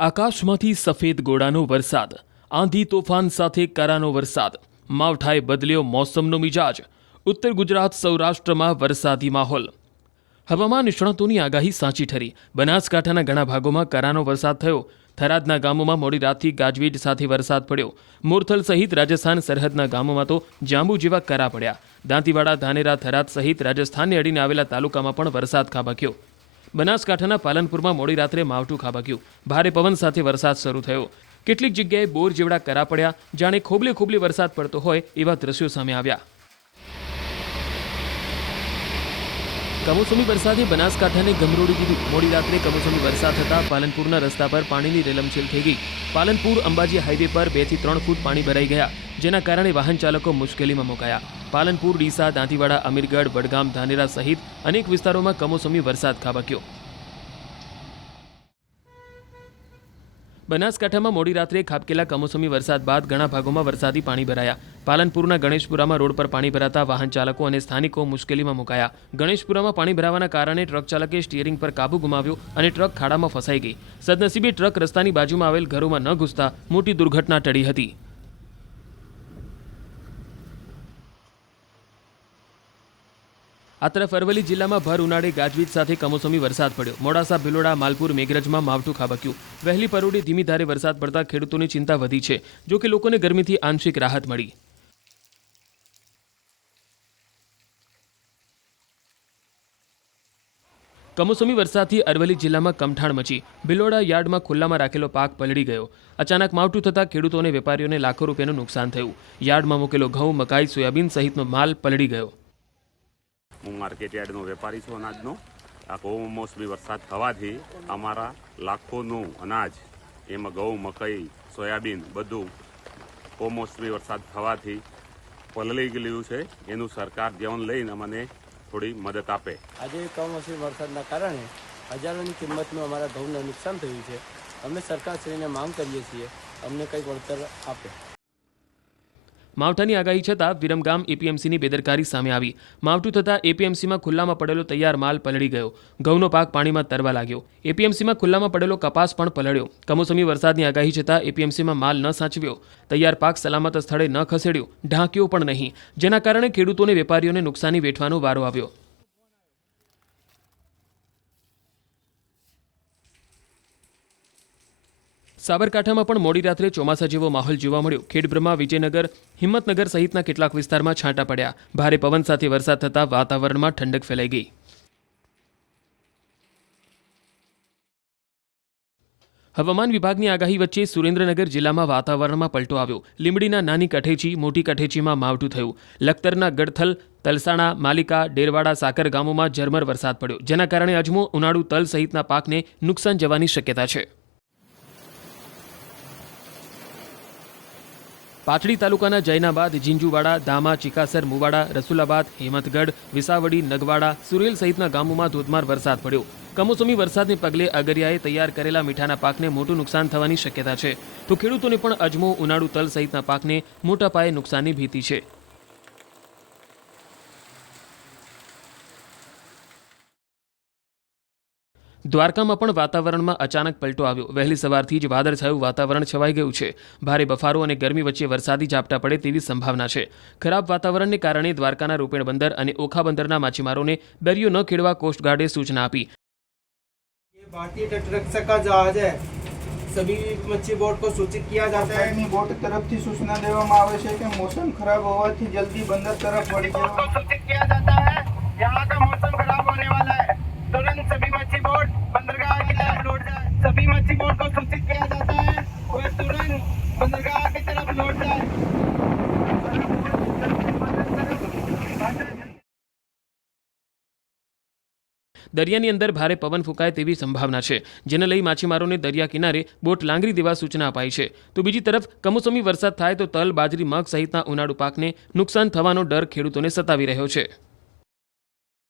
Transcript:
આકાશમાંથી સફેદ ગોળાનો વરસાદ, આંધી તોફાન સાથે કરાનો વરસાદ, માવઠાએ બદલ્યો મોસમનો મિજાજ. ઉત્તર ગુજરાત સૌરાષ્ટ્રમાં વરસાદી માહોલ. હવામાન નિષ્ણાતોની આગાહી સાચી ઠરી. બનાસકાંઠાના ઘણા ભાગોમાં કરાનો વરસાદ થયો. થરાદના ગામોમાં મોડી રાતથી ગાજવીજ સાથે વરસાદ પડ્યો. મોરથલ સહિત રાજસ્થાન સરહદના ગામોમાં તો જાંબુ જેવા કરા પડ્યા. દાંતીવાડા, ધાનેરા, થરાદ સહિત રાજસ્થાનને અડીને આવેલા તાલુકામાં પણ વરસાદ ખાબક્યો. બનાસકાંઠાના પાલનપુરમાં મોડી રાત્રે માવઠું ખાબક્યું. ભારે પવન સાથે વરસાદ શરૂ થયો. કેટલીક જગ્યાએ બોર જેવડા કરા પડ્યા. જાણે ખોબલે ખોબલે વરસાદ પડતો હોય એવા દ્રશ્યો સામે આવ્યા. કમોસમી વરસાદે બનાસકાંઠાને ગમરોડી દીધું. મોડી રાત્રે કમોસમી વરસાદ થતાં પાલનપુરના રસ્તા પર પાણીની રેલમછેલ થઈ ગઈ. પાલનપુર અંબાજી હાઈવે પર 2 થી 3 ફૂટ પાણી ભરાઈ ગયા, જેના કારણે વાહન ચાલકો મુશ્કેલીમાં મુકાયા. પાલનપુર, ડીસા, દાંતીવાડા, અમીરગઢ, વડગામ, ધાનેરા સહિત અનેક વિસ્તારોમાં કમોસમી વરસાદ ખાબક્યો. બનાસકાંઠામાં મોડી રાત્રે ખાબકેલા કમોસમી વરસાદ બાદ ઘણા ભાગોમાં વરસાદી પાણી ભરાયા. પાલનપુરના ગણેશપુરામાં રોડ પર પાણી ભરાતા વાહન ચાલકો અને સ્થાનિકો મુશ્કેલીમાં મુકાયા. ગણેશપુરામાં પાણી ભરાવાના કારણે ટ્રક ચાલકે સ્ટીયરિંગ પર કાબુ ગુમાવ્યો અને ટ્રક ખાડામાં ફસાઈ ગઈ. સદનસીબે ટ્રક રસ્તાની બાજુમાં આવેલ ઘરોમાં ન ઘૂસતા મોટી દુર્ઘટના ટળી હતી. આ તરફ અરવલ્લી જિલ્લામાં ભર ઉનાળે ગાજવીજ સાથે કમોસમી વરસાદ પડ્યો. મોડાસા, ભિલોડા, માલપુર, મેઘરજમાં માવઠું ખાબક્યું. વહેલી પરોઢે ધીમી ધારે વરસાદ પડતા ખેડૂતોની ચિંતા વધી છે. જો કે લોકોને ગરમીથી આંશિક રાહત મળી. કમોસમી વરસાદથી અરવલ્લી જિલ્લામાં કમઠાણ મચી. ભિલોડા યાર્ડમાં ખુલ્લામાં રાખેલો પાક પલળી ગયો. અચાનક માવઠું થતાં ખેડૂતો અને વેપારીઓને લાખો રૂપિયાનું નુકસાન થયું. યાર્ડમાં મૂકેલો ઘઉં, મકાઈ, સોયાબીન સહિતનો માલ પલળી ગયો. હું માર્કેટ યાર્ડનો વેપારી છું અનાજનો. આ કમોસમી વરસાદ થવાથી અમારા લાખોનું અનાજ, એમાં ઘઉં, મકાઈ, સોયાબીન બધું કમોસમી વરસાદ થવાથી પલળી ગયેલું છે. એનું સરકાર ધ્યાન લઈને અમને થોડી મદદ આપે. આજે કમોસમી વરસાદના કારણે હજારોની કિંમતનું અમારા ઘઉંને નુકસાન થયું છે. અમે સરકારશ્રીને માંગ કરીએ છીએ અમને કંઈક વળતર આપે. માવઠાની આગાહી છતાં વિરમગામ એપીએમસીની બેદરકારી સામે આવી. માવઠું થતાં એપીએમસીમાં ખુલ્લામાં પડેલો તૈયાર માલ પલળી ગયો. ઘઉંનો પાક પાણીમાં તરવા લાગ્યો. એપીએમસીમાં ખુલ્લામાં પડેલો કપાસ પણ પલળ્યો. કમોસમી વરસાદની આગાહી છતાં એપીએમસીમાં માલ ન સાચવ્યો. તૈયાર પાક સલામત સ્થળે ન ખસેડ્યો, ઢાંક્યો પણ નહીં, જેના કારણે ખેડૂતોને વેપારીઓને નુકસાની વેઠવાનો વારો આવ્યો. સાબરકાંઠામાં પણ મોડી રાત્રે ચોમાસા જેવો માહોલ જોવા મળ્યો. ખેડબ્રહ્મા, વિજયનગર, હિંમતનગર સહિતના કેટલાક વિસ્તારમાં છાંટા પડ્યા. ભારે પવન સાથે વરસાદ થતાં વાતાવરણમાં ઠંડક ફેલાઈ ગઈ. હવામાન વિભાગની આગાહી વચ્ચે સુરેન્દ્રનગર જિલ્લામાં વાતાવરણમાં પલટો આવ્યો. લીંબડીના નાની કઠેચી, મોટી કઠેચીમાં માવઠું થયું. લખતરના ગડથલ, તલસાણા, માલિકા, ડેરવાડા, સાકર ગામોમાં ઝરમર વરસાદ પડ્યો, જેના કારણે અજમો, ઉનાળુ તલ સહિતના પાકને નુકસાન જવાની શક્યતા છે. પાટડી તાલુકાના જૈનાબાદ, જીંજુવાડા, ધામા, ચિકાસર, મુવાડા, રસુલાબાદ, હેમતગઢ, વિસાવડી, નગવાડા, સુરેલ સહિતના ગામોમાં ધોધમાર વરસાદ પડ્યો. કમોસમી વરસાદને પગલે અગરિયાએ તૈયાર કરેલા મીઠાના પાકને મોટું નુકસાન થવાની શક્યતા છે. તો ખેડૂતોને પણ અજમો, ઉનાળુ તલ સહિતના પાકને મોટા પાયે નુકસાનની ભીતિ છે. દ્વારકામાં પણ વાતાવરણમાં અચાનક પલટો આવ્યો. વહેલી સવારથી જ વાદળછાયું વાતાવરણ છવાઈ ગયું છે. ભારે બફારો અને ગરમી વચ્ચે વરસાદી ઝાપટા પડે તેવી સંભાવના છે. ખરાબ વાતાવરણને કારણે દ્વારકાના રોપેણ બંદર અને ઓખા બંદરના માછીમારોને દરિયો ન ખેડવા કોસ્ટગાર્ડે સૂચના આપી. भारतीय तटरक्षक का जहाज है, सभी मच्छी बोट को सूचित किया जाता है. बोट तरफ થી सूचना देવામાં આવે છે કે मौसम खराब होवाથી जल्दी बंदर तरफ बढ़ जाओ. सूचित किया जाता है यहाँ का मौसम खराब होने वाला है. तुरंत सभी मच्छी बोट बंदरगाह की तरफ लौट जाए. सभी मच्छी बोट को सूचित किया जाता है वह तुरंत बंदरगाह की तरफ लौट जाए. દરિયાની અંદર ભારે પવન ફૂંકાય તેવી સંભાવના છે, જેને લઈ માછીમારોને દરિયા કિનારે બોટ લાંગરી દેવા સૂચના અપાઈ છે. તો બીજી તરફ કમોસમી વરસાદ થાય તો તલ, બાજરી, મગ સહિતના ઉનાળુ પાકને નુકસાન થવાનો ડર ખેડૂતોને સતાવી રહ્યો છે.